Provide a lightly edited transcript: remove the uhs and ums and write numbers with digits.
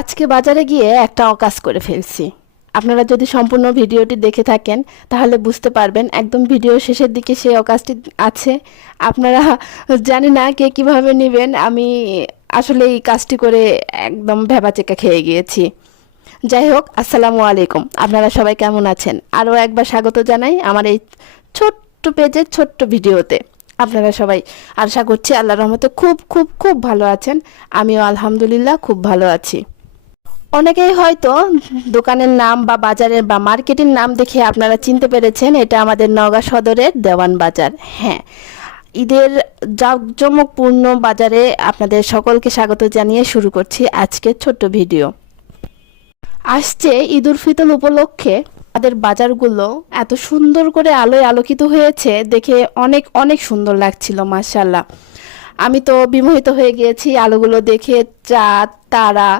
আজকে বাজারে গিয়ে একটা অকাজ করে ফেলছি। আপনারা যদি সম্পূর্ণ ভিডিওটি দেখে থাকেন তাহলে বুঝতে পারবেন, একদম ভিডিও শেষের দিকে সেই অকাজটি আছে। আপনারা জানি না কে কিভাবে নেবেন, আমি আসলে এই কাজটি করে একদম ভ্যাবাচেকা খেয়ে গিয়েছি। যাই হোক, আসসালামু আলাইকুম, আপনারা সবাই কেমন আছেন? আরও একবার স্বাগত জানাই আমার এই ছোট্ট পেজের ছোট্ট ভিডিওতে। আপনারা সবাই আশা করছি আল্লাহর রহমতে খুব খুব খুব ভালো আছেন। আমিও আলহামদুলিল্লাহ খুব ভালো আছি। অনেকেই হয়তো দোকানের নাম বা বাজারের বা মার্কেটের নাম দেখে আপনারা চিনতে পেরেছেন এটা আমাদের নওগাঁ সদরের দেওয়ান বাজার। হ্যাঁ, ঈদের জাঁকজমকপূর্ণ বাজারে আপনাদের সকলকে স্বাগত জানিয়ে শুরু করছি আজকের ছোট্ট ভিডিও। আসছে ঈদ উল ফিতর উপলক্ষে আমাদের বাজারগুলো এত সুন্দর করে আলোয় আলোকিত হয়েছে, দেখে অনেক অনেক সুন্দর লাগছিল মাশাআল্লাহ। আমি তো বিমোহিত হয়ে গিয়েছি আলোগুলো দেখে। চাঁদ, তারা,